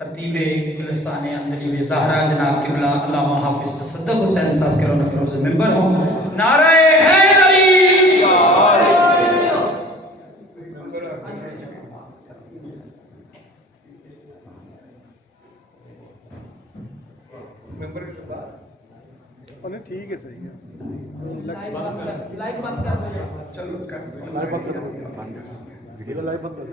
खतीब गुलिस्तान अंदली ज़हरा जनाब किबला अल्लामा हाफिज तसद्दुक़ हुसैन साहब के रौनक रोज़ मिंबर हो। नारे हैदरी ठीक है, सही है। लाइव बंद कर दो। चलो लाइव बंद कर दो। वीडियो लाइव बंद कर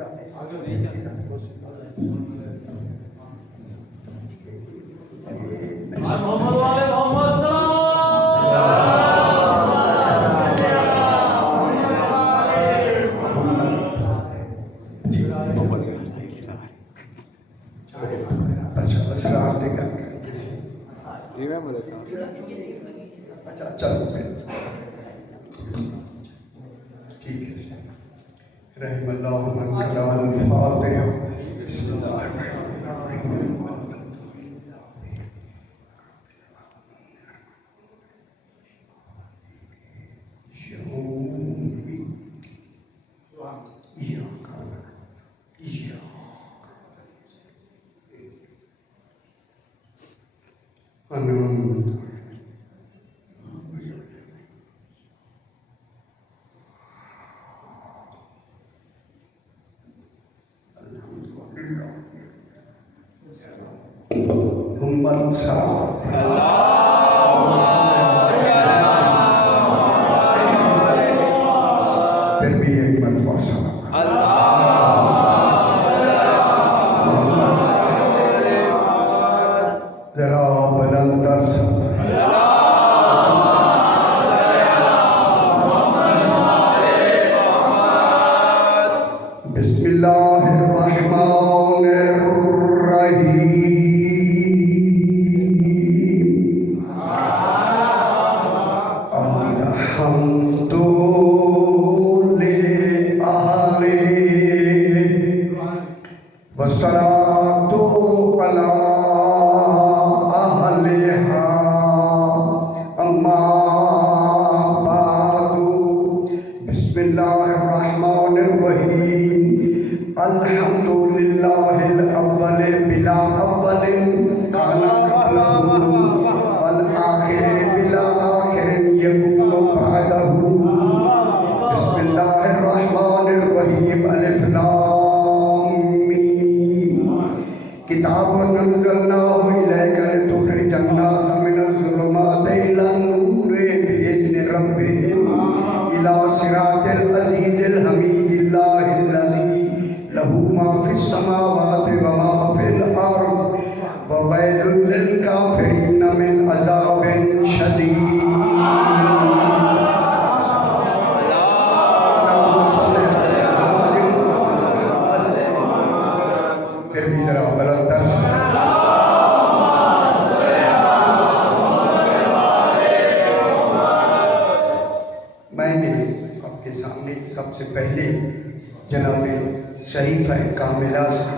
जी मैं बोले अच्छा चलो ठीक है। रहमल्लाहु मन कलाल फातिहा बिस्मिल्लाहिर्रहमानिर्रहीम। मोहम्मद साहब फिर भी एक मरतबा जरा बुलंदर अल्हम्दुलिल्लाहिल अव्वल बिला अव्वलिन काना क़ब्लहु वल आखिर बिला आखिरिन यकूनु बअदहु। बिस्मिल्लाहिर रहमानिर रहीम। अलिफ लाम मीम। किताबुन अंज़लनाहु इलैका लितुख़रिजन नास मिनज़ ज़ुलुमाति इलन नूरि बिइज़्नि रब्बिहिम इला सिरातिल अज़ीज़िल हमीदिल्लाहिल्लज़ी लहू मा फिस समावाति व मा फिल अर्ज़ व वैलुल लिल काफ़िरीन मिन अज़ाबिन शदीद। फिर भी जरा बुलंदर मैंने आपके सामने सबसे पहले जनाब शरीफा कामिला से,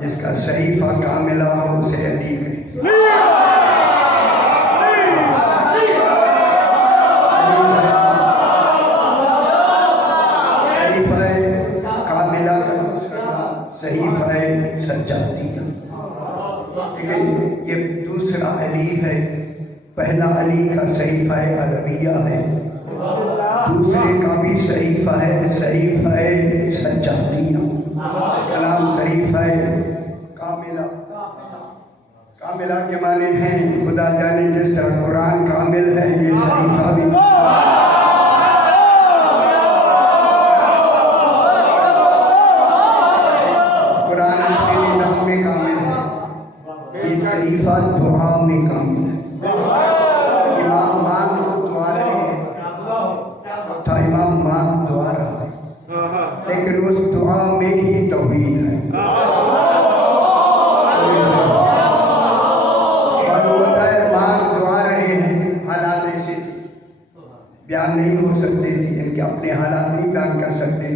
जिसका शरीफा कामिला उसे अली गई शरीफा कामिला का शरीफा सज्जादिया। लेकिन ये दूसरा अली है। पहला अली का शरीफा अरबिया है, दूसरे का भी शरीफा है सज्जादिया। नाम शरीफा कामिला। कामिला के माने हैं खुदा जाने जिस तरह कुरान कामिल है, ये शरीफा भी कुरान अपने निज़ाम में कामिल है, ये शरीफा दुआ में कामिल है। इमाम मांग दुआ रहे था, इमाम मांग दुआ रहा है, लेकिन उस दुआ में ही तौहीद है। बयान नहीं हो सकते थे, इनके अपने हालात नहीं बयान कर सकते,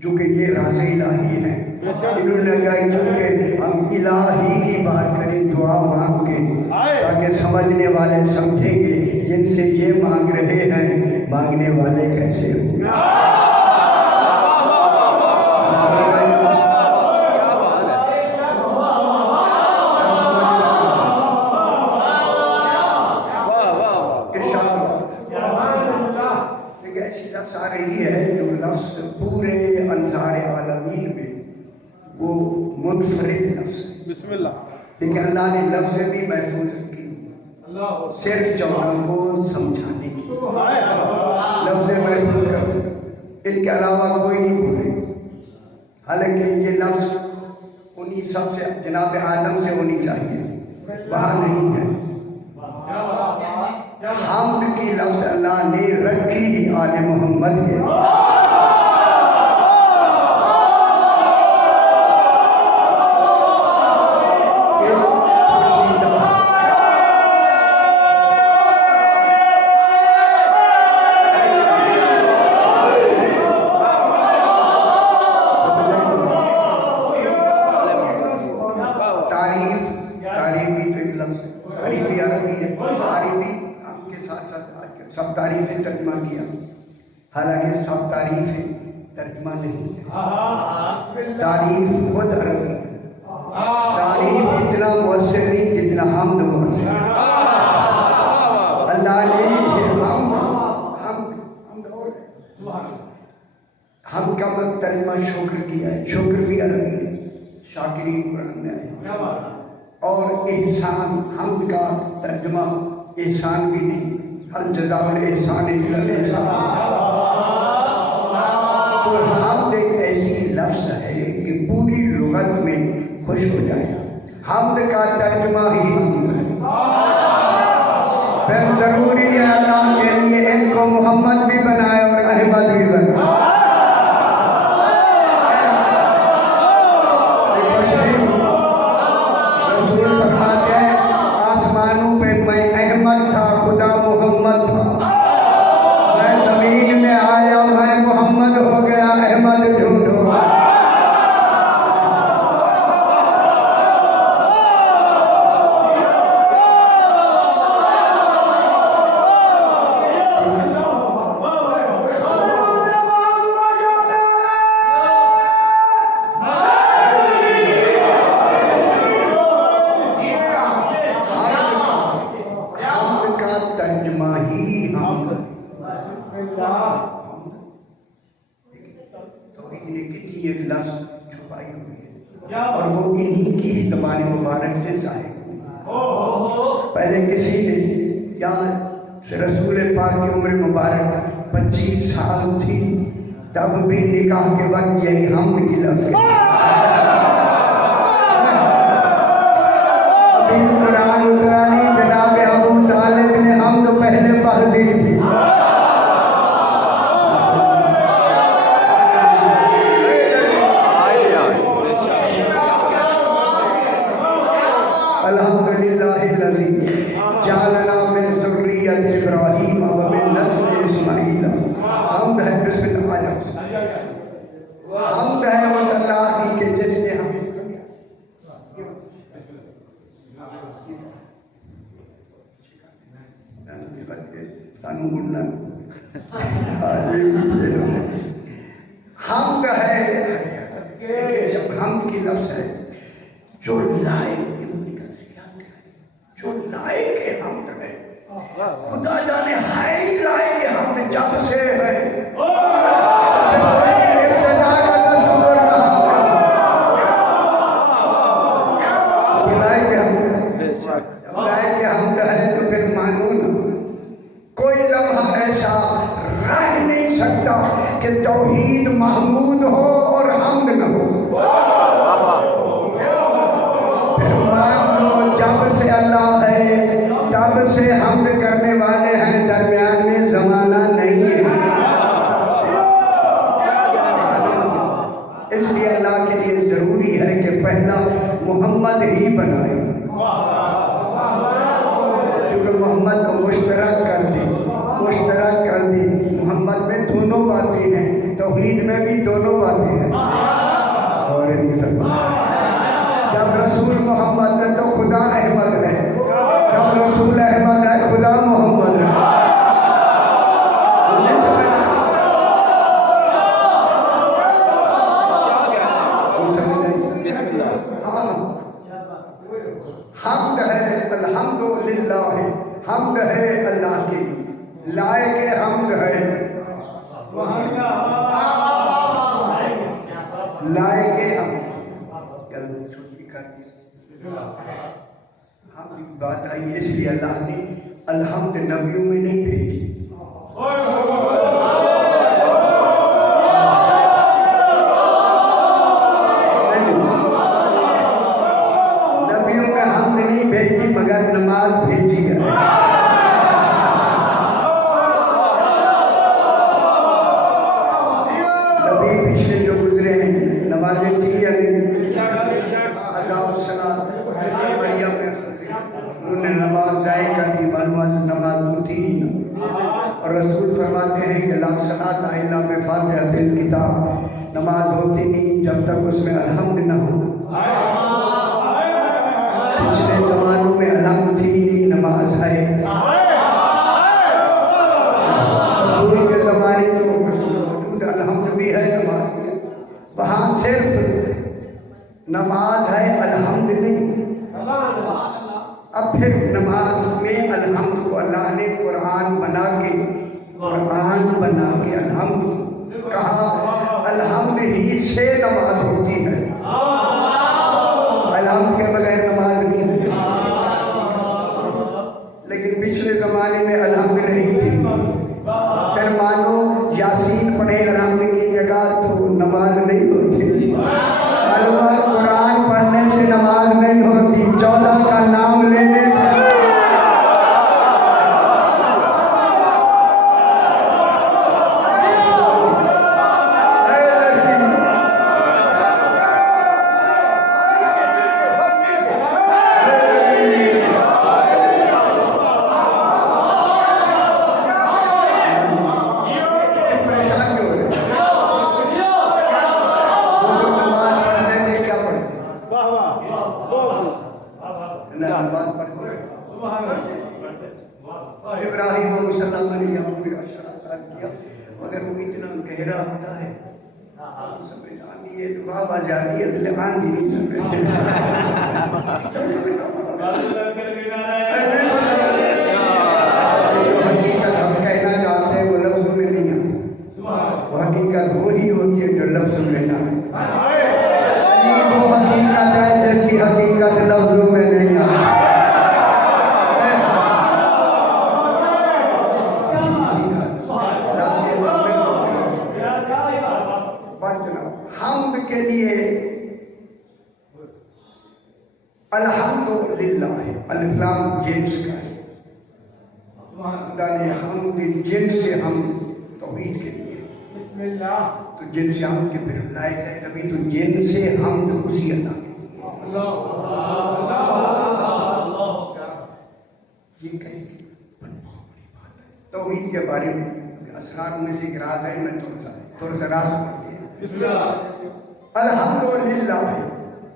क्योंकि ये राज़ इलाही है। इन्होंने कहा क्योंकि हम इलाही की बात करें दुआ मांग के, ताकि समझने वाले समझेंगे जिनसे ये मांग रहे हैं मांगने वाले कैसे होंगे। वो मुनफरिद लफ्ज़ है। बिस्मिल्लाह। लेकिन अल्लाह ने लफ्ज़ भी महफूज की, सिर्फ 14 को समझाने की लफ्ज़ महफूज कर, इनके अलावा कोई नहीं बोले। हालांकि ये लफ्ज़ उन्हीं सबसे जनाब आदम से होनी चाहिए, वहाँ नहीं है। हम्द की लफ्ज़ अल्लाह ने रखी आले मोहम्मद के लिए। सब तारीफें तर्जमा किया, हालांकि सब तारीफें तर्जमा नहीं है। तारीफ खुद अरबी है। तारीफ इतना मुअस्सर नहीं जितना हमद मुअस्सर। अल्लाह ने हम का मत तर्जमा शुक्र किया है, शुक्र भी अरबी है, शाकिरीन कुरान में है। और एहसान, हमद का तर्जमा एहसान भी नहीं, अल जज़ाउल एहसान इल्लल एहसान। तो हमद एक ऐसी लफ्ज़ है कि पूरी लुगत में खुश हो जाएगा। हमद का तर्जुमा ही हमद है। फिर जरूरी है अल्लाह के लिए इनको मोहम्मद भी बनाए और अहमद भी बनाए। रसूल फरमाते हैं आसमानों पे मैं अहमद था, खुदा मोहम्मद था। मैं जमीन में आया, मैं मोहम्मद हो गया, अहमद ढूंढो। तर्जुमा ही हम तो इन्हें कितनी एक लफ्ज़ छुपाई हुई है और वो इन्हीं की ही ज़बान मुबारक से ज़ाहिर हुई। पहले किसी ने यहाँ रसूल पाक की उम्र मुबारक 25 साल थी, तब भी निकाह के वक्त यही हमद की लफ्ज़ अभी कुरान उतरानी जनाब अबू तालिब ने हमद पहले पढ़ दी थी। अल्हम्दुलिल्लाहिल्लज़ी जअलना मिन ज़ुर्रिय्यति इब्राहीम व मिन नस्ल इस्माईल। हमद है बिस्मिल्लाह, हमद है उस अल्लाह की कि जिसने हमें सानू बोलना हमद है। जब हमद की लफ्ज़ है जो लायक, जो लायक है हमद है, खुदा जाने है ही लायक है हमद जब से है। इब्तिदा का तस्वुर लायक हमद है तो फिर मानो ना, कोई लम्हा ऐसा रह नहीं सकता कि तौहीद महमूद हो और हमद न हो। फिर मान लो जब से अल्लाह है तब से हमद करने वाले हैं, दरमियान में जमाना नहीं है। इसलिए अल्लाह के लिए जरूरी है कि पहला मोहम्मद ही बनाए, क्योंकि मोहम्मद को मुश्तरक कर दी, मुश्तरक कर दी। मोहम्मद में दोनों बातें हैं, तौहीद में भी दोनों बातें हैं। और जब रसूल मोहम्मद है तो खुदा अहमद है, जब रसूल अहमद है खुदा मोहम्मद है। हमद है अल्हम्दुलिल्लाह, हमद है अल्लाह की, लायक हमद है, लायक हमद। छुट्टी कर दी। हम बात आई इसलिए अल्लाह ने अलहम्द नबियों में नहीं भेजी। नबियों में हमने नहीं भेजी मगर नमाज भेजी है। नबी पिछले जो गुजरे हैं नमाजें थी या नहीं? उन्होंने नमाज ज़ाय कर दी, नमाज होती ही ना। और रसूल फरमाते हैं कि ला सलात इल्ला बिफ़ातिहातिल किताब, नमाज होती नहीं जब तक उसमें अलहम्द न हो। पिछले ज़मानों में अलहम्द थी नहीं, नमाज है। रसूल के ज़माने में मौजूद अलहम्द भी है, नमाज भी है। वहाँ सिर्फ नमाज है, अलहम्द नहीं। अब फिर नमाज में अलहम्द को अल्लाह ने कुरान बना के अलहम्द कहा। अलहम्द ही से नमाज होती है, अलहम्द के बगैर नमाज नहीं। लेकिन पिछले जमाने में अलहम्द नहीं थी। फिर मानो यासीन पढ़े अलहम्द की जगह तो नमाज नहीं होती। कुरान पढ़ने से नमाज नहीं होती, 14 का नाम लेने से। इब्राहिम मगर वो इतना गहरा होता है समझ आनी है, दुआ आ जाती है, दिल आंधी नहीं समझ। हकीकत हम कहना चाहते हैं वो लफ्ज़ों में नहीं है, वो हकीकत वो ही होती है जो लफ्ज़ में ना है। वो हकीकत है जैसी हकीकत लफ्ज़ों में नहीं है। हम्द के लिए अल्हम्दुलिल्लाह है, अल्लाह जिन्स का है। खुदा ने हम्द जिन से हम तौहीद के लिए तो जिन से हम के फिर लायक है, तभी तो जिन से हम तो उसी अल्लाह ये कहेंगे तौहीद के बारे में असरार में से एक राज है। मैं थोड़ा सा राज करते हैं। अल्हम्दुलिल्लाह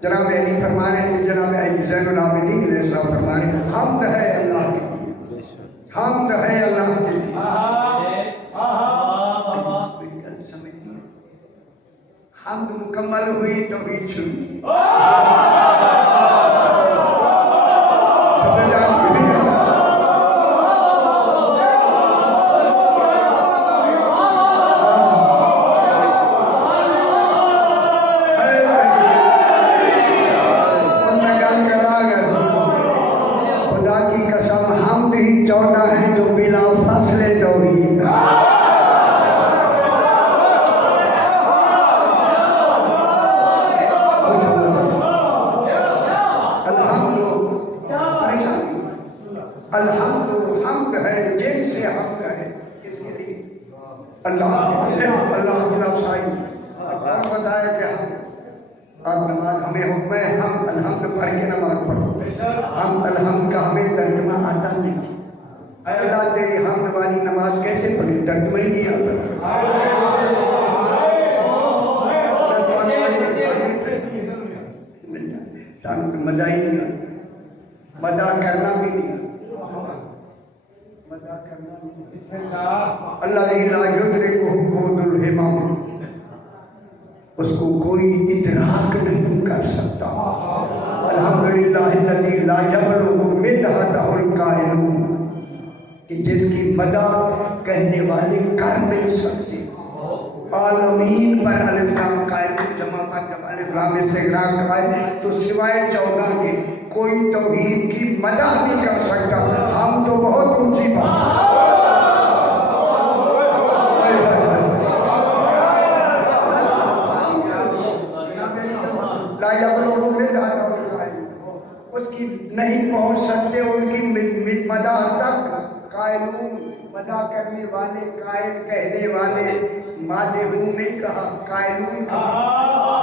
जनाब अली फरमा रहे हैं, जनाब ज़ैनुल आबिदीन अलैहिस्सलाम फरमा रहे हैं हम्द है अल्लाह के लिए, हम्द है अल्लाह के लिए। समझिए हम्द मुकम्मल हुई तौहीद शुरू। हम्द है जिन से हम्द है किसके लिए? अल्लाह की लफ्ज़ाई। अब कौन बताया कि अब नमाज हमें हुक्म है हम अलहम्द पढ़ के नमाज पढ़ो। हम अलहम्द का हमें तर्जुमा आता नहीं। अल्लाह तेरी हम्द वाली नमाज कैसे पढ़ी, तर्जुमा ही नहीं आता। मजा ही नहीं आता, मजा करना भी नहीं आता। उसको कोई इदराक नहीं कर सकता। अल्हम्दुलिल्लाहिल्लज़ी ला यबलुगु मिदहतहुल काइलून, कि जिसकी मदा कहने वाले कर नहीं सकते। आलमीन पर अलिफ लाम कायम जमा पर जब अलिफ गुलाम इस्तिगराक का है, तो सिवाय 14 के कोई तौहीद की मदद नहीं कर सकता। हम तो बहुत ऊंची बात उसकी नहीं पहुंच सकते, उनकी मदा तक कायलून मदा करने वाले, कायल कहने वाले, मादेहूं नहीं कहा, कायलून कहा।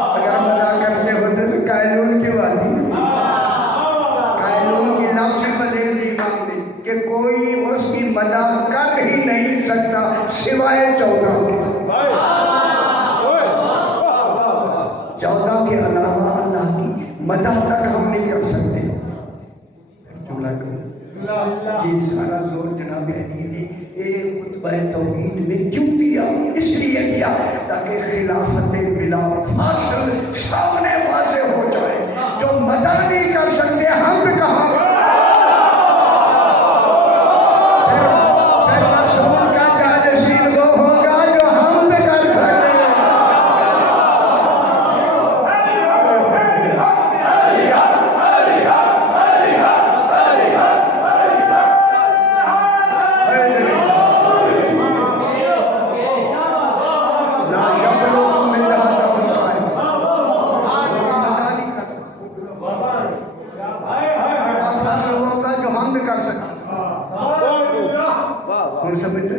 अगर मदा करते होते तो कायलून की बात ही, कायलून की लफ्ज़ बदल दी इमाम ने कि कोई उसकी मदा कर ही नहीं सकता सिवाय 14 के। 14 के अलावा अल्लाह की मदा तक हम नहीं कर सकते। ये सारा जोर जनाब अली ने एक खुतबा तौहीद में क्यों दिया? इसलिए दिया ताकि खिलाफत बिला फासिल सामने वाज़ेह हो जाए। जो मदा नहीं कर सकते हम कहाँ, फिर रसूल का जानशीन वो होगा जो हम कर सकते। कर सकते कौन समझते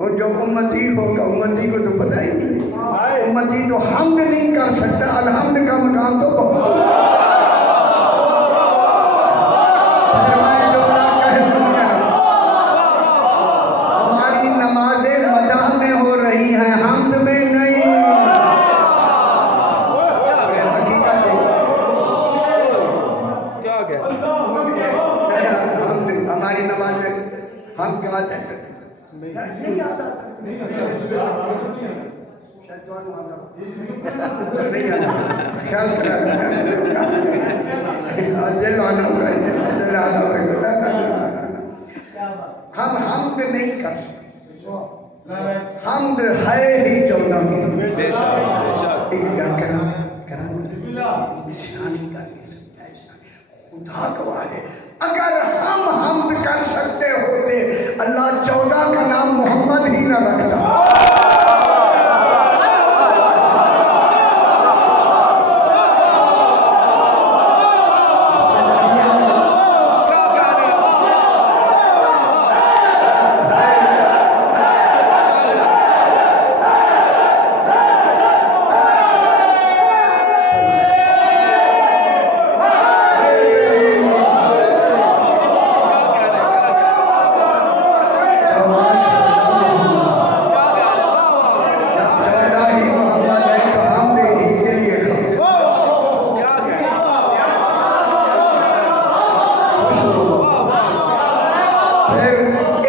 और जो उम्मती होगा, उम्मती को तो पता ही नहीं, उम्मती तो हमद नहीं कर सकता। अलहम्द का मकाम तो बहुत हमारी नमाजें मदाह में हो रही हैं, हमद में नहीं। हमारी नमाज में हम क्या नहीं आता, ख्याल हम हमद नहीं कर सकते। हमद है ही 14 की। खुदा गवाह है, अगर हम हमद कर सकते होते अल्लाह 14 का नाम मोहम्मद ही न रखता।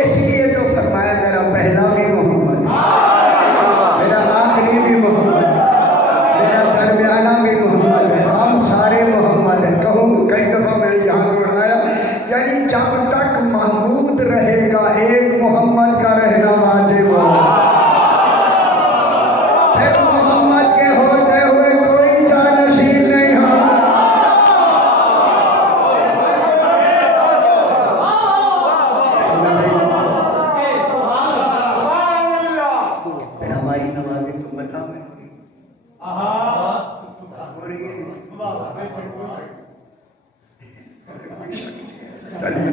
इसलिए तो फरमाया मेरा पहला भी मोहम्मद, मेरा आखिरी भी मोहम्मद, मेरा दरमियाना भी मोहम्मद है, हम सारे मोहम्मद हैं। कहूँ कई दफ़ा मैंने यहाँ दोहराया, यानी जब तक महमूद रहेगा एक मोहम्मद का रहना वाजिब होगा। फिर मोहम्मद के होते हुए कोई जानशीन नहीं होगा। हमारी नमाज़ें को बता में चलिए,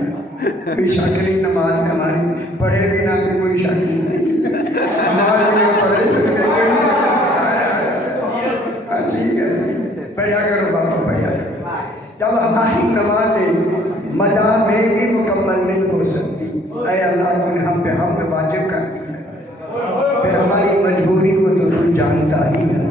कोई शक नहीं नमाज में हमारी पढ़े भी ना कि कोई शक नहीं, नमाज में पढ़े ठीक है, पढ़ा करो बाबा, पढ़ा करो। जब हमारी नमाजें मदा में भी मुकम्मल नहीं हो सकती, अरे अल्लाह तूने हम पे वाजिब कर दी है, फिर हमारी मजबूरी को तो तू जानता ही है,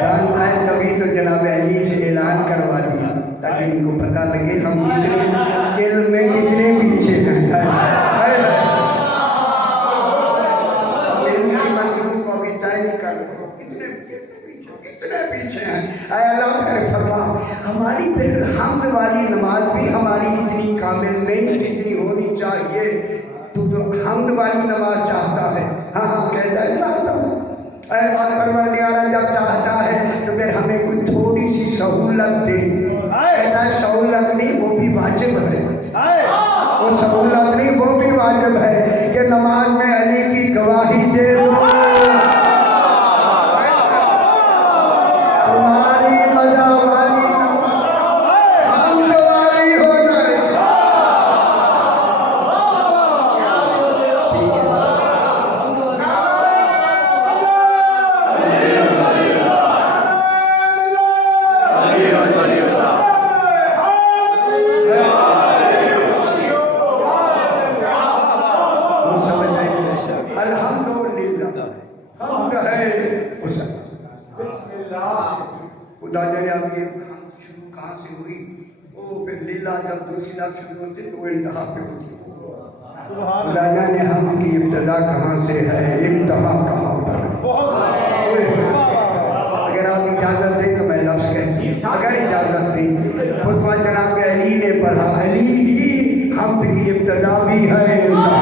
जानता है, तभी तो जनाब अली से ऐलान करवा दिया ताकि इनको पता लगे हम कितने इल्म में कितने पीछे हैं। को अभी तय नहीं कर कितने पीछे हैं। अल्लाह फरमा हमारी फिर हमद वाली नमाज भी हमारी इतनी कामिल नहीं जितनी होनी चाहिए। तू तो हमद वाली नमाज चाहता है, हाँ कहता है चाहता हूँ। परवरदिगार जब चाहता है तो फिर हमें कुछ थोड़ी सी सहूलत दे। कहता है सहूलत नहीं, वो भी वाजिब है। वो सहूलत नहीं, वो भी वाजिब है कि नमाज में अली की गवाही दे दो, तुम्हारी मजा वाली हमद वाली हो जाए। ठीक है, वो समझ आएंगे। अल्हम्दुलिल्लाह हमद है उस खुदा जाने आपकी हम शुरू कहाँ से हुई। वो फिर लीला जब दूसरी लाख शुरू होती तो वो इंतहा पे होती। खुदा जाने हम की इब्तदा कहाँ से है, इंतहा कहाँ पर है। अगर आप इजाज़त दें तो मैं लफ्ज़ कहती, अगर इजाज़त दें, खुतबा जनाब अली ने पढ़ा, अली ही हमद की इब्तदा भी है, इंतहा।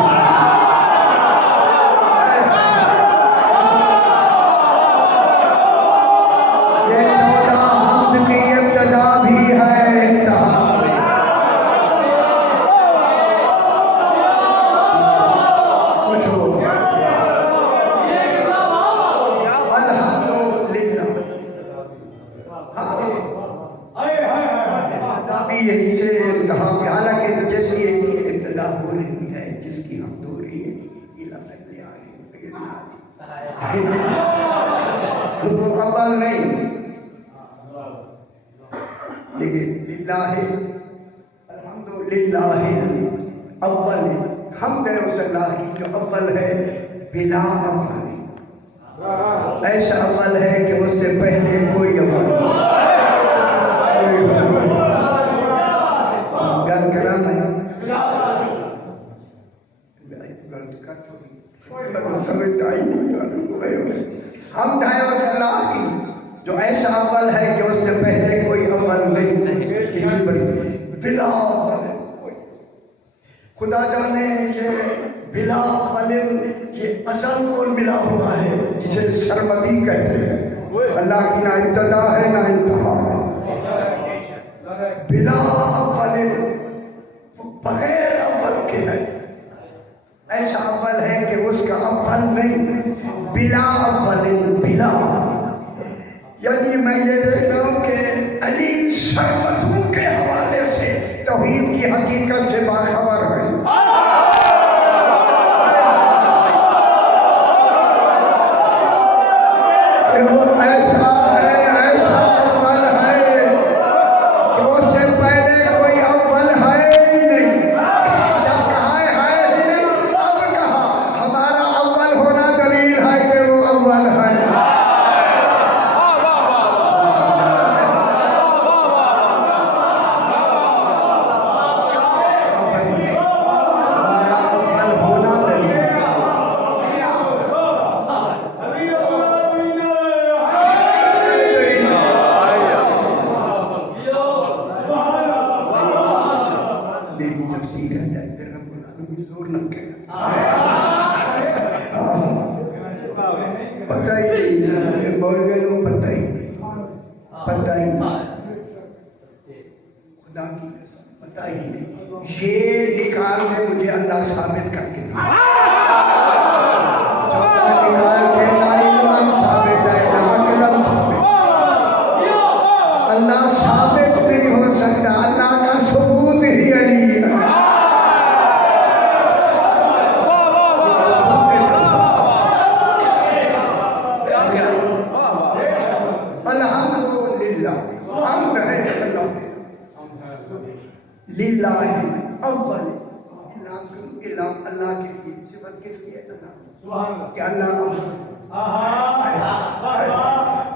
ये 14 हमद की इब्तदा भी है, इंतहा। खुश हो अल्हम्दुलिल्लाह। यही से इंतहा पे, हालांकि जैसी इसकी इब्तदा हो रही है, जिसकी हम हो रही है, ये लफ्ज़ ले आ रही है तो अव्वल नहीं, लेकिन लिल्लाह अल्हम्दुलिल्लाह अव्वल हमद है उस अल्लाह की जो अव्वल है बिला अव्वल। ऐसा अव्वल है कि उससे पहले कोई अव्वल गल करम है। हमद है उस अल्लाह की जो ऐसा अव्वल है कि उससे पहले कोई अव्वल नहीं, कितनी बड़ी बिला अव्वल है। खुदा जाने ये बिला अव्वल ये असल को मिला हुआ है, जिसे सरमदी कहते हैं। अल्लाह की ना इब्तदा है ना इंतहा है। बिला अव्वल बगैर अव्वल के है। ऐसा अव्वल है कि उसका अव्वल नहीं, बिला अव्वल बिला। यानी मैं ये देख रहा हूँ कि अली सरमदों के हवाले से तौहीद की हकीकत से बाखबर है। वो ऐसा है, ऐसा अव्वल है कि उससे पहले कोई अव्वल है ही नहीं। जब कहा है ही नहीं, अब कहा हमारा अव्वल होना दलील है कि वो अव्वल है। हमारा अव्वल होना दलील मेरी तफसीर है, जोर न पता ही नहीं, मौलवी को पता ही नहीं, पता ही नहीं, खुदा की कसम पता ही नहीं। ये निकाल के मुझे अल्लाह साबित करके दिया, निकाल के ना इल्म साबित है ना अक़ल साबित। अल्लाह साबित नहीं हो सकता, अल्लाह का सबूत ही अली है। अल्हम्दुलिल्लाह हमद है अल्लाह लिल्लाह अव्वल। अल्लाह के लिए सिफत किसकी है? कि अल्लाह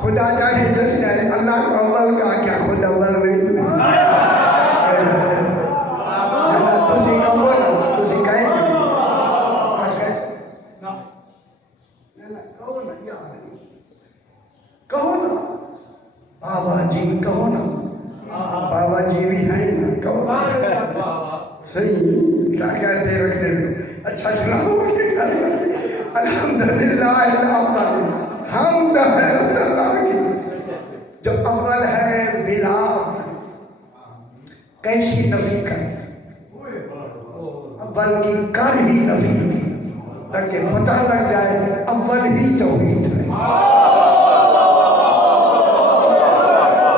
खुदा जाने दस जाने अल्लाह को अव्वल का क्या खुद अव्वल नहीं। तुसी कहो ना, तुसी कहें कहो ना यार, कहो ना बाबा जी, कहो ना बाबा जी भी हैं ना, कहो सही क्या कहते रखते अच्छा सुनाओ। अल्हम्दुलिल्लाह अव्वल, हमद है उस अल्लाह की जो अव्वल है बिला अव्वल। कैसी नफी कर, अव्वल की कर ही नफी की, ताकि पता लग जाए अव्वल ही तौहीद है।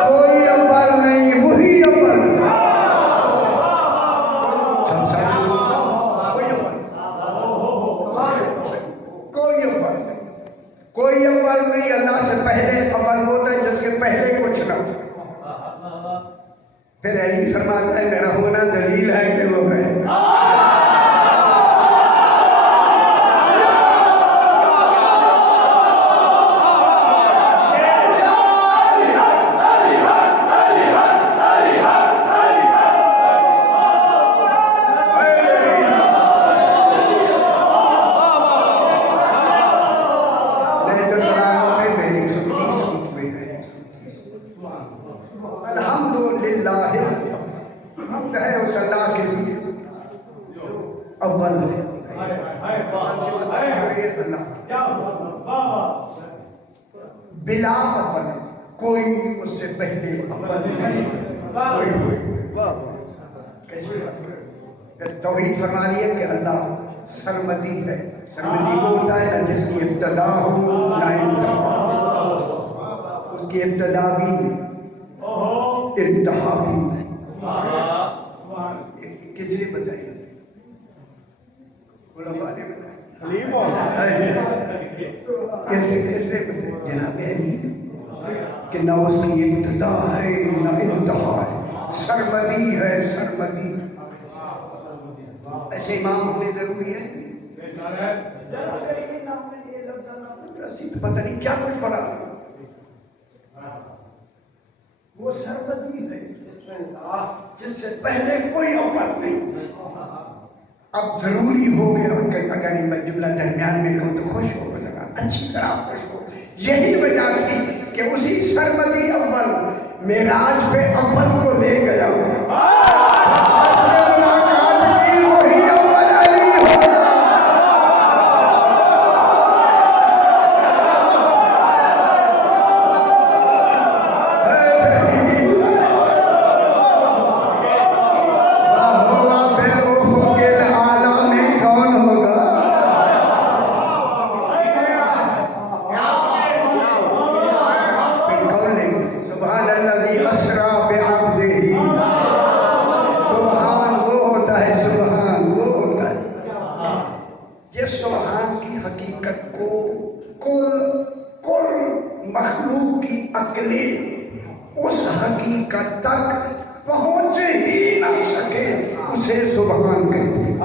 कोई अव्वल नहीं, वही अव्वल है। कोई अव्वल नहीं। अल्लाह से पहले अव्वल होता है जिसके पहले कुछ ना हो। फिर अली फरमाता है मेरा होना दलील है कि वो है। अव्वल बिला अव्वल, कोई उससे पहले अव्वल नहीं। तौहीद फरमा रही है कि अल्लाह सरमदी है। सरमदी को होता है ना जिसकी इब्तदा हो ना इंतहा, उसकी इब्तदा भी नहीं इंतहा भी नहीं। किसने बताया? कैसे जनाब कि न उसकी इब्तदा है न इंतहा है, सरमदी है सरमदी। ऐसे इमाम होने जरूरी है। पता नहीं क्या कुछ पड़ा, वो सरमदी है जिससे पहले कोई अव्वल नहीं। अब जरूरी हो गया अगर मैं जुमला दरमियान में कहूँ तो खुश हो लगा, अच्छी तरह खुश हो। यही वजह थी कि उसी सरमदी अव्वल मेराज पे अव्वल को ले गया। मखलूक की अक्लें उस हकीकत तक पहुंच ही ना सके, उसे सुभान कहते हैं।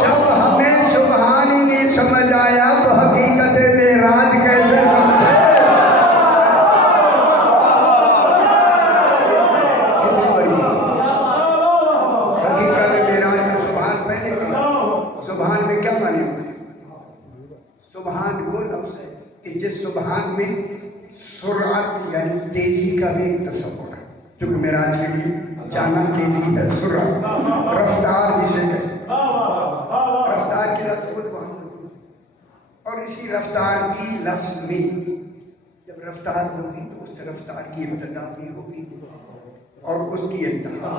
जब हमें सुभान ही नहीं समझ आया तो हकीकत मेराज कैसे समझे? हकीकत मेराज में सुभान पहले, सुभान में क्या माने? सुभान वो लफ्ज़ है कि जिस सुभान में सुरात यानी तेजी का भी एक तस्वुर है, क्योंकि मेराज के लिए जाना तेजी है, सुरात रफ्तार जिसे कहते हैं, रफ्तार की लफ्ज़ और इसी रफ्तार की लफ्ज़ में जब रफ्तार होगी तो उस रफ्तार की इब्तिदा भी होगी और उसकी इंतहा,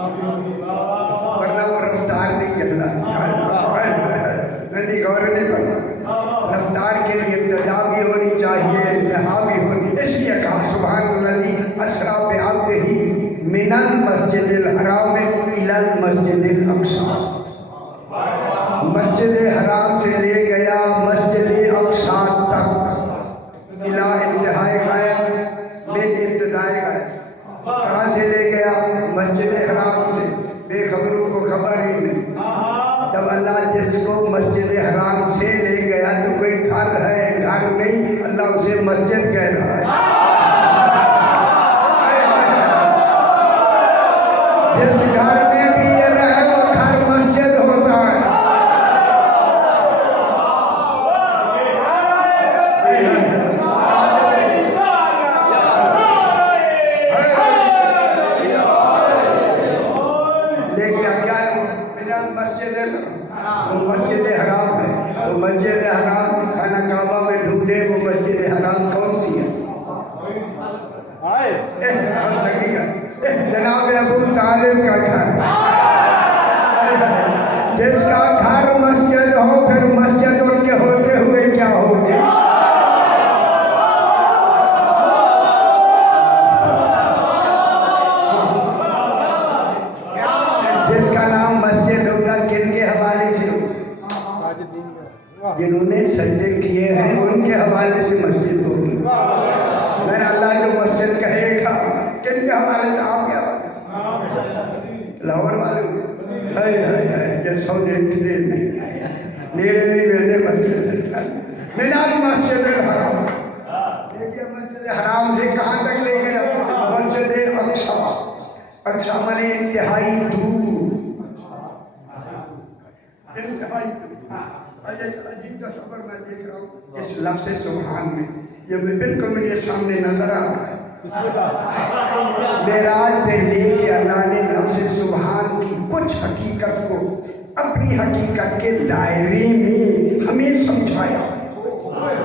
वरना वो रफ्तार नहीं कहलाता। नदी गौर नहीं करना, रफ्तार के लिए इब्तिदा भी होनी चाहिए, इंतहा भी होनी। इसलिए कहा सुब्हानल्लज़ी असरा बिअब्दिही मिनल मस्जिदिल हराम इलल मस्जिदिल अक़सा। मस्जिद हराम से ले गया मस्जिद अक़सा तक, इला इंतहाए गायब में इब्तिदाए गायब। कहाँ से ले गया? मस्जिद हराम से, बेखबरों को खबर ही नहीं। जब अल्लाह जिसको मस्जिद हराम से ले गया तो कोई घर है, घर नहीं, अल्लाह उसे मस्जिद कह रहा है। जिस घर में भी ये रहे वो घर मस्जिद होता है। लेकिन क्या मस्जिद जनाब अबू तालिब का घर, जिसका घर मस्जिद हो फिर मस्जिद उनके होते हुए क्या होगी। जिसका नाम मस्जिद होगा किन के हवाले से हो? जिन्होंने सज्जे किए हैं उनके हवाले से मस्जिद होगी। मैंने अल्लाह जो मस्जिद कहेगा किन के हवाले से? आप क्या लाहौर वाले जब सौदे नहीं आया मेरे भी मैंने मस्जिद मीनार मस्जिद हराम, देखिए मस्जिद हराम से कहाँ तक ले गए? मस्जिद अक्सा, अक्सा माने इंतहाई दूर, इंतहाई अजीब तस्वर मैं देख रहा हूँ इस लफ्ज़ सुभान में, ये बिल्कुल मेरे सामने नजर आ रहा है। मेराज पे लेके अल्लाह ने लफ्ज़ सुभान की कुछ हकीकत को अपनी हकीकत के दायरे में हमें समझाया।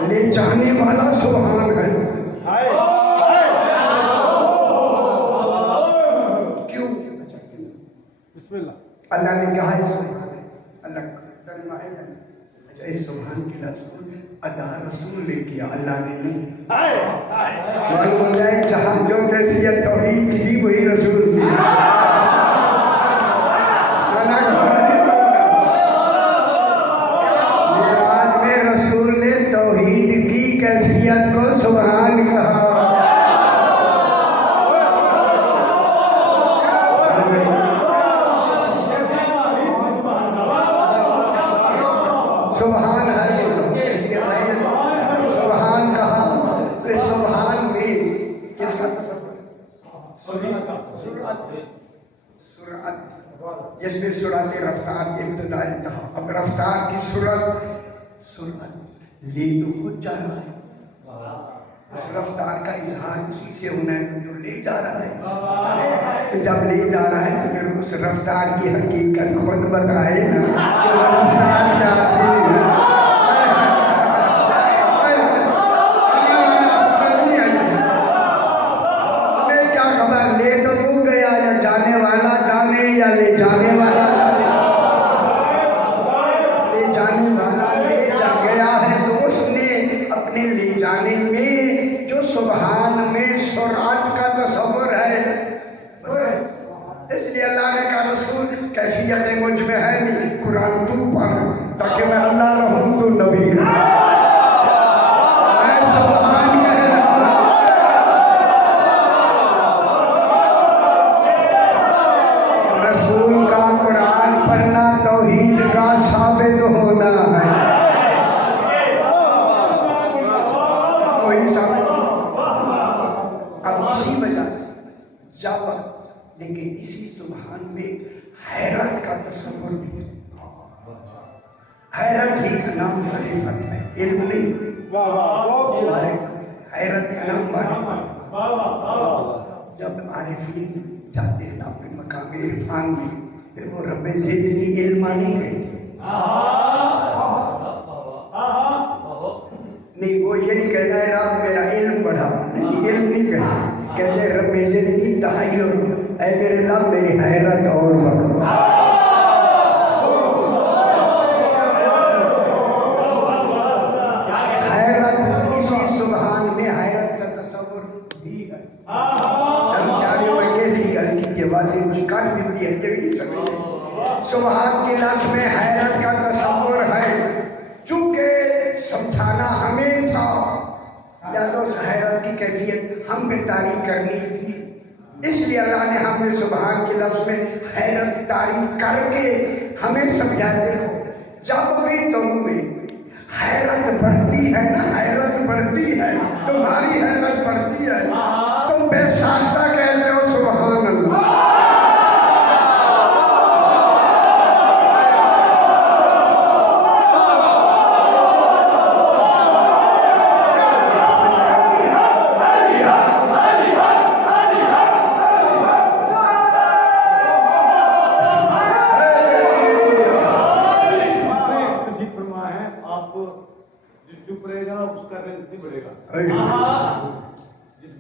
ले जाने वाला सुभान है। क्यों? अल्लाह ने कहा है सुभान है, अल्लाह इस सुभान के लफ्ज़ अदा रसूल ने किया, अल्लाह ने नहीं। मालूम होता है जहाँ जो कैफियत तौहीद की थी वही रसूल थी। मेराज में रसूल ने तौहीद की कैफियत को सुभान कहा। सुभान है वो सब सुभान कहा। तो इस सुभान में किसका सुरअत, जिसमें सुरअत रफ्तार की इब्तिदा इंतहा। अब रफ्तार की सुरअत ले तो खुद जा रहा है, उस रफ्तार का इजहार उसी से होना है जो ले जा रहा है। जब ले जा रहा है तो फिर उस रफ्तार की हकीकत खुद बताए ना कि वो रफ्तार जाती है। मैं क्या खबर, ले तो तू गया या जाने वाला जाने या ले जाने वाला ले जाने वाला ले जा गया है। तो उसने अपने ले जाने में जो सुभान में सुरात का तस्वर है, इसलिए अल्लाह ने कहा रसूल कैफियत मुझ में है नहीं, कुरान तू पढ़ ताकि मैं अल्लाह रहूं तो नबी रहूं। मैं सुभान कह रहा हूं। रसूल का कुरान पढ़ना तौहीद का साबित होना है। अब इसी वजह से जब लेकिन इसी सुभान में हैरत का तस्वर भी है। हैरत ही का नाम मारिफत है, इल्म नहीं। हैरत का नाम मारिफत। जब आरिफीन जाते हैं अपने मकाम इरफान में, फिर वो रब्बे ज़िदनी इल्मा नहीं कहते। नहीं, वो ये नहीं कहता है रब मेरा इल्म बढ़ा, इल्म नहीं कहते रब्बे ज़िदनी तहय्युर, ऐ मेरे रब मेरी हैरत और बढ़ा। हैरत इसी सुभान में हैरत का तस्वर भी है। सुभान के लफ्ज़ में हैरत का तस्वर है, चूंकि समझाना हमें था या तो हैरत की कैफियत हम पे तारीफ करनी थी, इसलिए अल्लाह ने हमें सुभान के लफ्ज़ में हैरत तारीफ करके हमें समझा। देखो जब भी तुम में हैरत बढ़ती है ना, हैरत बढ़ती है, तुम्हारी हैरत बढ़ती है, तुम बेसाख्ता कहते हो सुभान अल्लाह।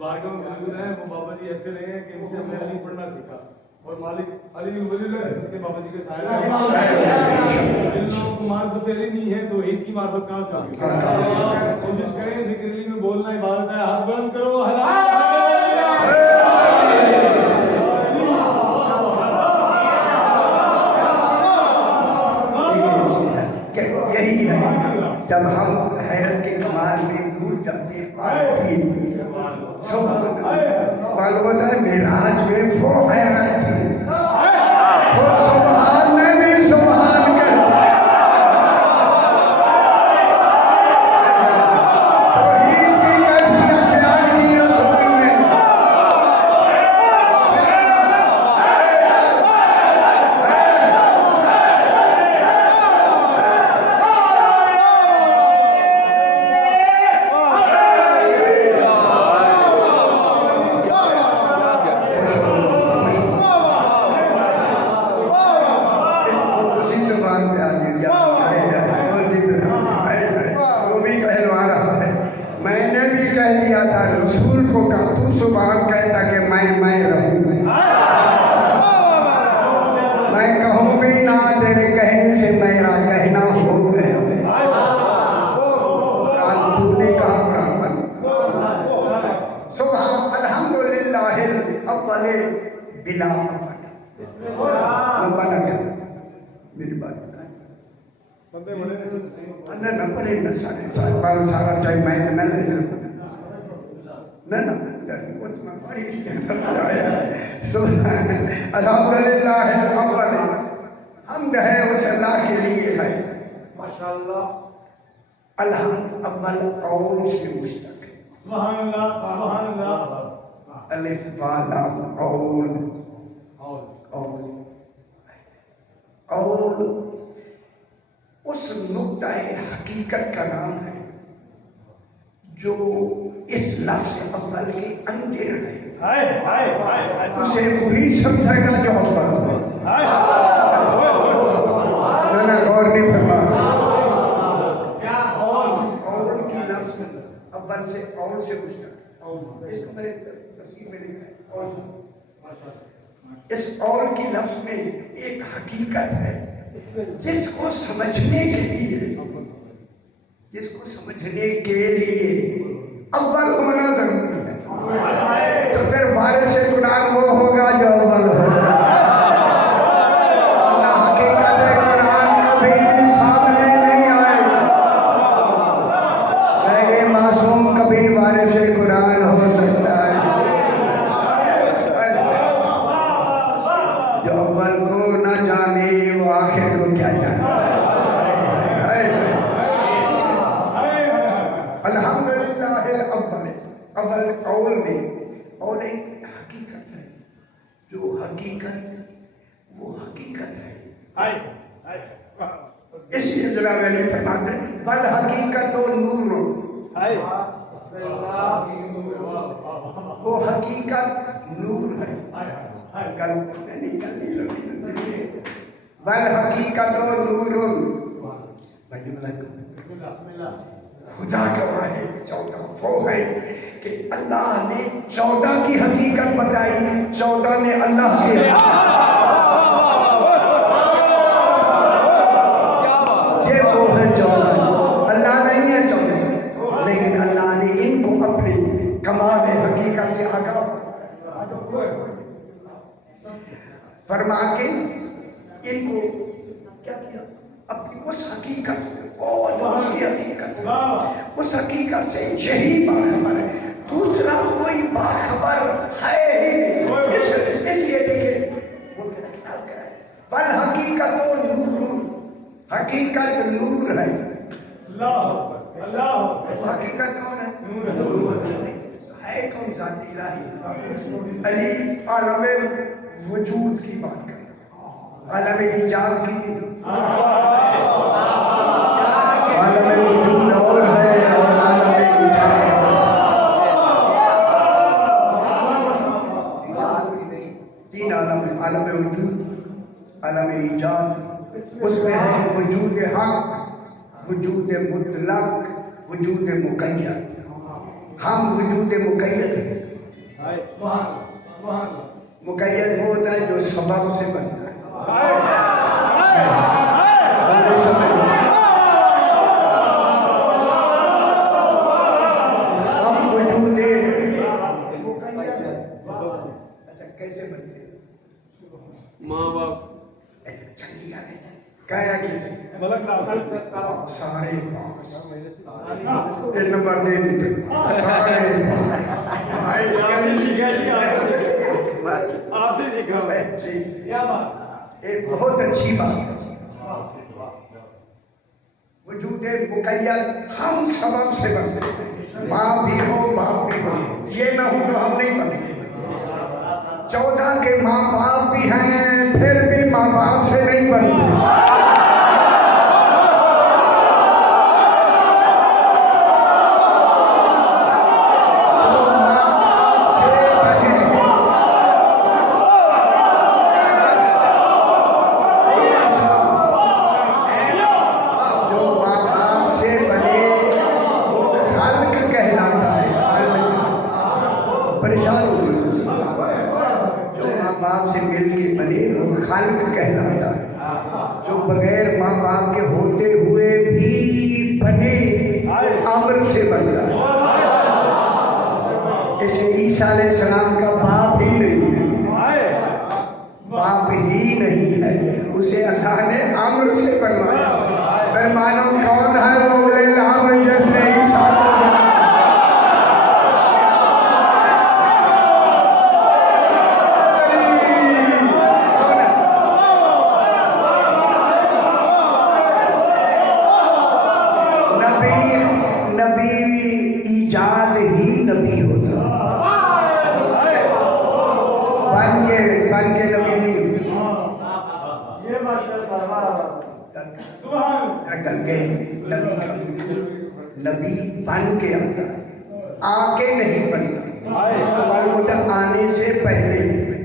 बारगाह में मौजूद हैं वो बाबा जी ऐसे रहे हैं कि इनसे हमने अली पढ़ना सीखा और मालिक अली वलीउल्लाह सबके बाबा जी के साथ जिन लोगों को मार्फत अली नहीं है तो ईद की मार्फत कहाँ से होगी। कोशिश करें जिक्र अली में बोलना इबादत है। हाथ बुलंद करो यही है जब हम हैरत के कमाल में दूर जाते हैं मालूम है मेराज में वो हैरत थी वो सुभान में भी सुभान कर तौहीद की कैफियत बयान की रसूल ने रसूल को कहा तू सुभान कहता कि मैं रहूं मैं कहूं भी ना तेरे कहने से मेरा कहना हो गया तूने कहा ब्राह्मण सुभान अल्हम्दुलिल्लाह अव्वले बिला मेरी बात न पड़े न सारा टाइम मैं न ले अल्हम्दुलिल्लाह अव्वल हम्द है उस अल्लाह के लिए है माशाअल्लाह। अल्लाह अव्वल कौल से मुश्तक है सुभान अल्लाह सुभान अल्लाह। अलिफ बा लाम कौल कौल कौल उस नुक्ता-ए हकीकत का नाम है जो इस लफ्ज़ अव्वल के अंदर है उसे वही समझेगा जो अव्वल है। मैंने गौर नहीं फरमा कौल की लफ्ज़ अव्वल से कौल से मुश्तक इसको मैंने तफसीर में लिखा है। इस कौल की लफ्ज़ में एक हकीकत है जिसको समझने के लिए अव्वल होना जरूरी है। तो फिर वारिस कुरान वो होगा जो अव्वल होगा। हकीकत कुरान कभी भी सामने नहीं आएगी। मासूम कभी वारिस कुरान हो सकता है। जो अव्वल को न जाने वो आखिर को क्या जाने। अल्हम्दुलिल्लाह अव्वल कौल में और एक हकीकत है जो हकीकत वो हकीकत है। इसलिए जरा मैंने फरमाते बल हकीकत और नूर वो हकीकत नूर है। कल बल हकीकत और नूर खुदा गवाह है 14 वो है कि अल्लाह ने 14 की हकीकत बताई 14 ने अल्लाह के ये वो है 14 अल्लाह नहीं है 14 लेकिन अल्लाह ने इनको अपने कमाल हकीकत से आगाह फरमा के इनको क्या किया अपनी उस हकीकत और उसकी हकीकत उस हकीकत से यही बाखबर है दूसरा कोई बाखबर है ही नहीं। इसलिए देखिए बल हकीकत और नूर हकीकत नूर है। हकीकत कौन है? है कौन सा इलाही अली आलम वजूद की बात कर आलम इजाद की आलम वजूद और है और आलम इजाद तीन आलम है आलम वजूद आलम इजाद उसमें है वजूद हक वजूद मुतलक वजूद मुक़य्यद। हम वजूद मुक़य्यद मुकैयद वो होता है जो सबब से बनता है। अब वजूद मुकैयद, अच्छा कैसे बनते हैं? माँ बाप क्या किसी मलक साहब सारे पास ये नंबर दे देते सारे भाई आपसे सीखा जी क्या बात एक बहुत अच्छी बात है। वजूद मुकैयद हम सबब से बनते हैं, माँ भी हो बाप भी हो, ये ना हो तो हम नहीं बनते। 14 के माँ बाप भी हैं फिर भी माँ बाप से नहीं बनते। खालिक कहलाता है, जो बगैर माँ बाप के होते हुए भी बने अम्र से बनता है। इसलिए ईसा अलैहिस्सलाम का बाप ही नहीं है, बाप ही नहीं है, उसे अल्लाह ने अम्र से बनवाया। फिर मानो कौन है वो अम्र जैसे ईसा को बना। ईजाद ही नबी होता, बन के नबी नहीं करके नबी बन के आता, आके नहीं बनता। आने से पहले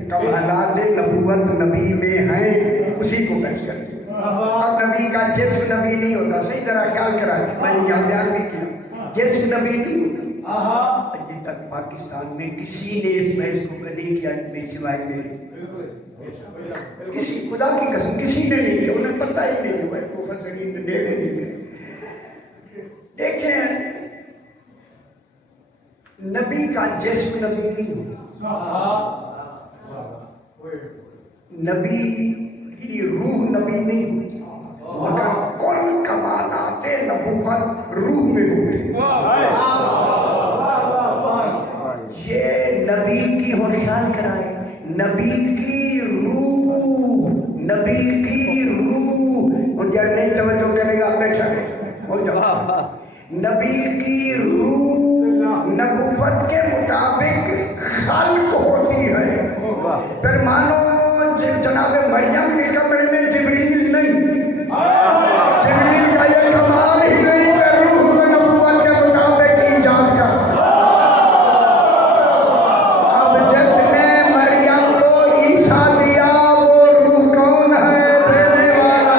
कमालात नबूवत नबी में हैं, उसी को पेश करते। अब नबी का जिस्म नबी नहीं होता, सही तरह ख्याल करा, मैंने यहाँ बयान भी किया, जिस्म नबी नहीं होता। अभी तक पाकिस्तान में किसी ने इस बहस को नहीं किया सिवाय मेरे, किसी खुदा की कसम किसी ने नहीं किया, उन्हें पता ही नहीं हुआ। देखें, नबी का जिस्म नबी नहीं होता, नबी की रूह नबी नहीं होती, मगर कुल कमालात नबूवत रूह में होती। ये नबी की होशियार कराए, नबी की रूह और जब नहीं तवज्जो करेगा बैठा हो जाओ। नबी की रूह नबूवत के मुताबिक खल्क होती है। फिर मानो जनाब मरियम के कमरे में जिब्रील नहीं, जिब्रील का ये कमाल ही नहीं कि रूह को नबूवत के मुताबिक ईजाद कर। अब जिसने मरियम को ईसा दिया वो रूह कौन है? देने वाला।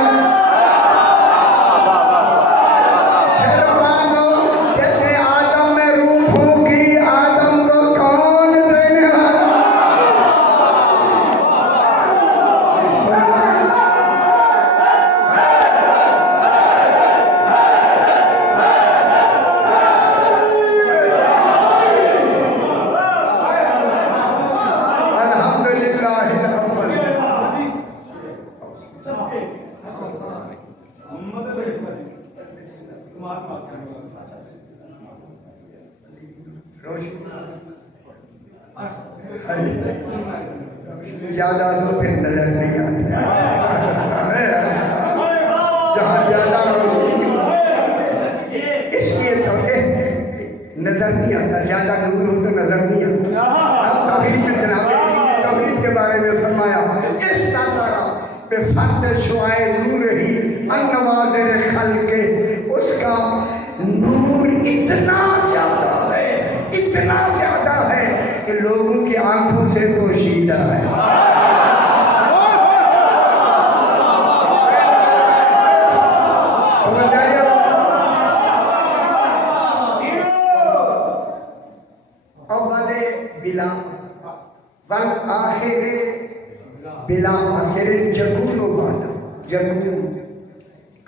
फिर मानो जैसे आदम में रूह फूंकी, आदम को कौन देने वाला? ज्यादा तो फिर नजर नहीं आती, जहाँ ज्यादा इसलिए तो नजर नहीं आता, ज्यादा नूर हो तो नजर नहीं आता। अब तौहीद में जनाब तौहीद के बारे में फरमाया, इस ताज़ारा पे फत शुआए नूर ही अन्नवाज़िर खल्के, उसका नूर इतना ज्यादा है कि लोगों की आंखों से पोशीदा है। अब वाले बिला वल आखिरे बिला आखिरे जकून बादा जकून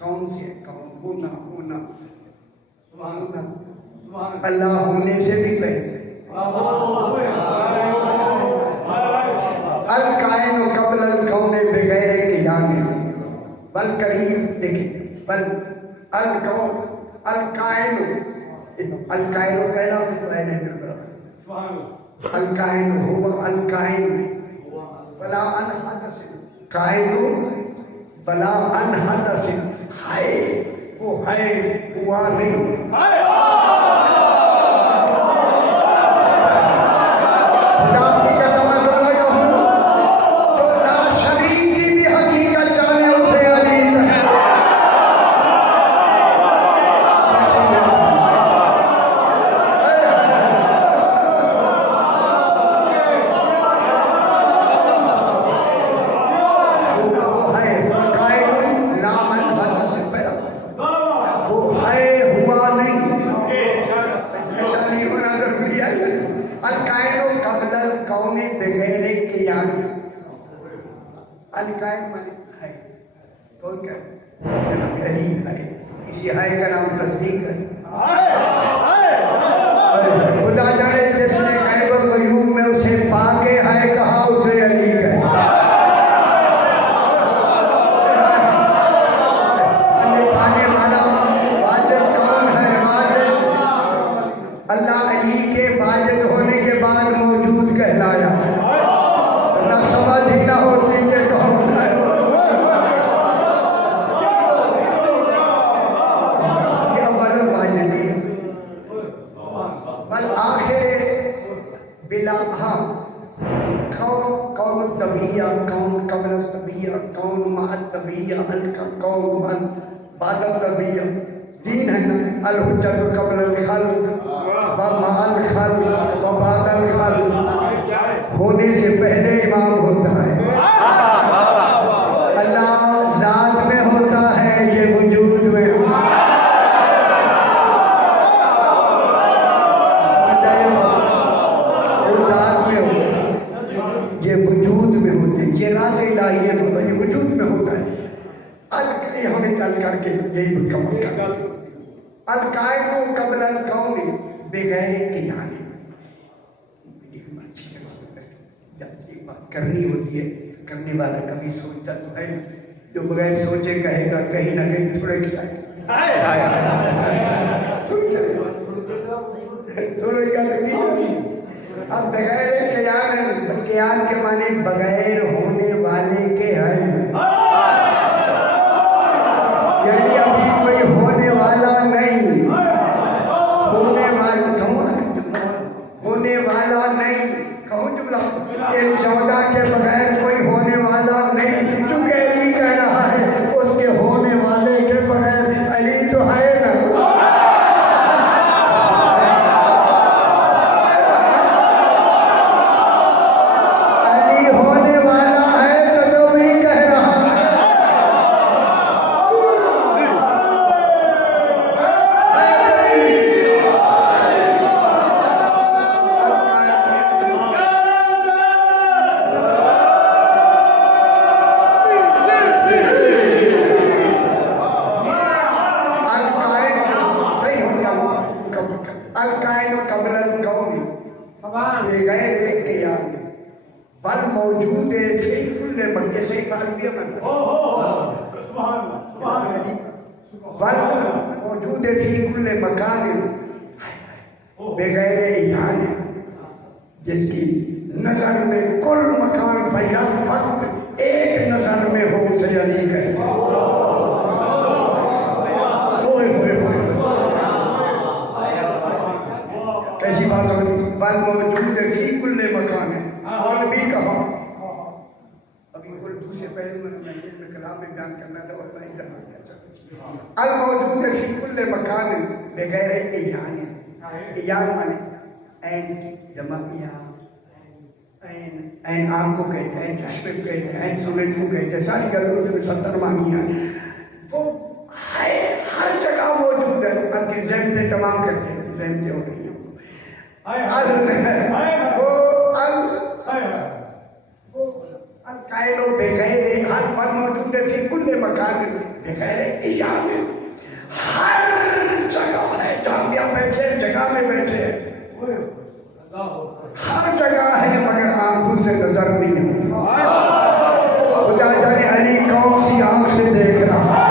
कौन से कौन होना होना अल्लाह होने से भी कहते अल कायन कबल अल कौने बगैर क़ियामे बल करीब देखिए बल अल कौन अल कायन पहला तो है नहीं अल कायन हुवा अल कायन बला अन हदस कायन बला अन हदस है वो है हुआ नहीं खुदा की कसम जो ला शरीक की भी हकीकत जाने उसे अलीम है इसी हाय का नाम तस्दीक है खुदा जाने जिसने खैबर गयूब में उसे पाके हाय कहा उसे अली कहे पाने वाला वाजिद कौन है वाजिद अल्लाह अली के वाजिद होने के बाद मौजूद कहलाया ना समझ ही ना होती के कौन बिला हाँ कौन तबिया कौन कबल तबिया कौन महत तबिया कौन बाद तबिया तीन है ना अल हुज्जत कबल अल खल्क व महल खल्क व बाद अल खल्क होने से पहले इमाम होता है अल्लाह जात में होता है ये वजूद में वजूद में होता है अल हमें चल करके यही मुकम्मल कर अल कायनो कबल अल कौनी बगैर क़ियामे जब एक बात करनी होती है करने वाला कभी सोचता तो है जो बगैर सोचे कहेगा कहीं ना कहीं थोड़े किया अब बगैर क़ियाम के माने बगैर होने वाले के है यानी अभी कोई होने वाला नहीं होने वाला नहीं कहूँ जुमला इन 14 के बगैर कोई होने वाला नहीं क्योंकि अली कह रहा है उसके होने वाले के बगैर अली तो है ना मौजूद फी कुल्ले मकान बगैर इहाने जिसकी नजर में कुल मकान बैरात वक्त एक नजर में हो से अली कहे कैसी बात होगी बल मौजूद फी कुल्ले मकान और भी कहा अभी कुल दूसरे पहलू में कलाम में बयान करना था और मैं इधर अल मौजूद फी कुल्ले मकान बगैर इयान इयान माने ऐन जमा ऐन आम को कहते हैं चश्मे को कहते हैं ऐन सूरज को कहते हैं सारी गलों में 70 मानी है वो हर जगह मौजूद है। अब जहमतें तमाम करते हैं जहमतें हो रही हैं कायलो बेगैर हर पर मौजूद है फिर कुल्ले मकान बेगैर इजाम हर जगह है जहाँ भी आप बैठे जगह में बैठे हर जगह है मगर आंखों से नजर नहीं आती। खुदा जाने अली कौन सी आंख से देख रहा है।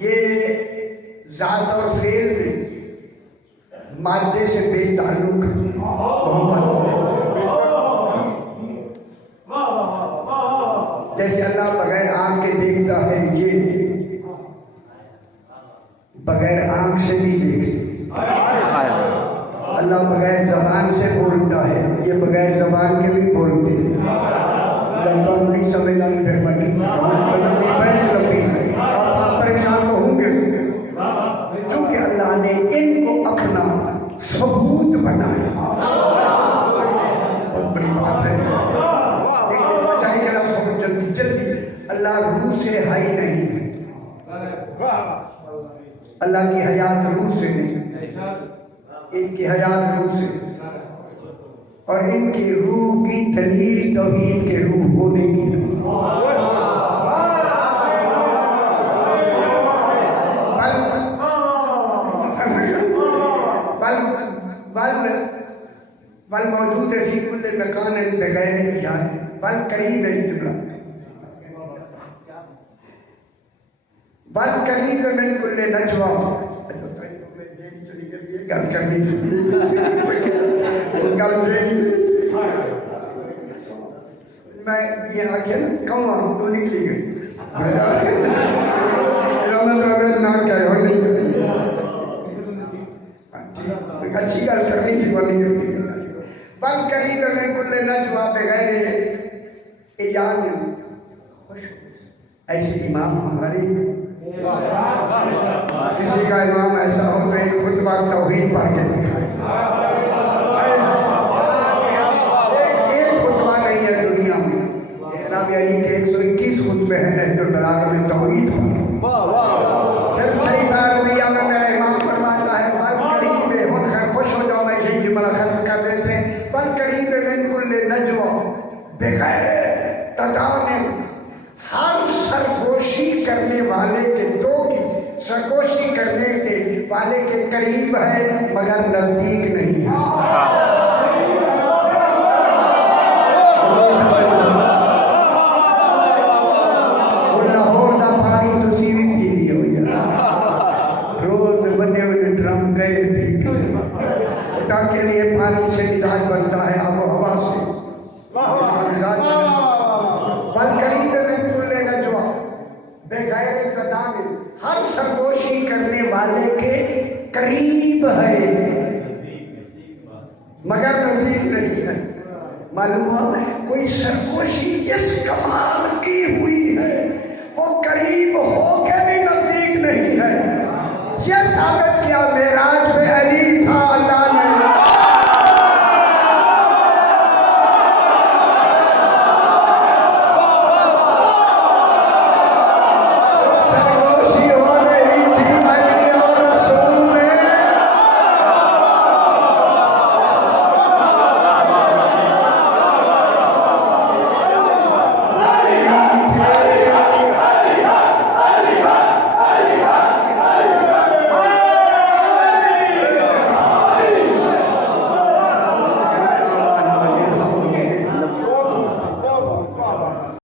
ये जात और फेल में मादे से बेताल्लुक जैसे अल्लाह बगैर आंख के देखता है, ये बगैर आंख से नहीं देखते। अल्लाह बगैर जबान से बोलता है, ये बगैर जबान के भी बोलते हैं। जब तो नहीं समझ आई फिर बनी आप परेशान तो होंगे क्योंकि अल्लाह ने इनको अपना सबूत बनाया। बहुत बड़ी बात है। लेकिन बचाएगा सबूत जल्दी जल्दी। अल्लाह रूह से हाई नहीं है। अल्लाह की हयात रूह से नहीं, इनकी हयात रूह से। और इनकी रूह की दलील तौहीद के रूह होने की है। बल मौजूद है फी कुल्ले मकान बगैर इजाज़त, बल करीब है जुमला, बल करीब है मिन कुल्ले नजवा। गल करनी मैं ये आगे ना कौआ तो निकली गई ना क्या और नहीं अच्छी गल करनी थी बनी बल करीब में कुल्ले नजवा बगैर इजाज़त। ऐसे इमाम हमारे किसी का इमाम ऐसा हो तो एक खुतबा तौहीद पढ़ के दिखाए। एक खुतबा नहीं है दुनिया में। जनाब अली के 121 खुतबे हैं नहजुल बलागा में तौहीद पर। फिर सही दिया में मेरा इमाम फरमाता है बल करीब हुन खैर खुश हो जाओ, मैं यही जुमला खत्म कर देते हैं। बल करीब मिन कुल्ले नजवा बगैर तदानिन, हर सरगोशी करने वाले के दो की सरगोशी करने के वाले के करीब है मगर नजदीक नहीं है। लाहौर का पानी तो सीमित ही नहीं हो जाता। रोज बने हुए ड्रम गए खुदा के लिए पानी से मिजाज बनता है, आबो हवा से बल करीब में कुल्ले नजवा बगैर कदामिन, हर सरगोशी करने वाले के करीब है मगर नजदीक नहीं है। मालूम हो कोई सरगोशी इस कमाल की हुई है वो करीब हो के भी नजदीक नहीं है। यह साबित किया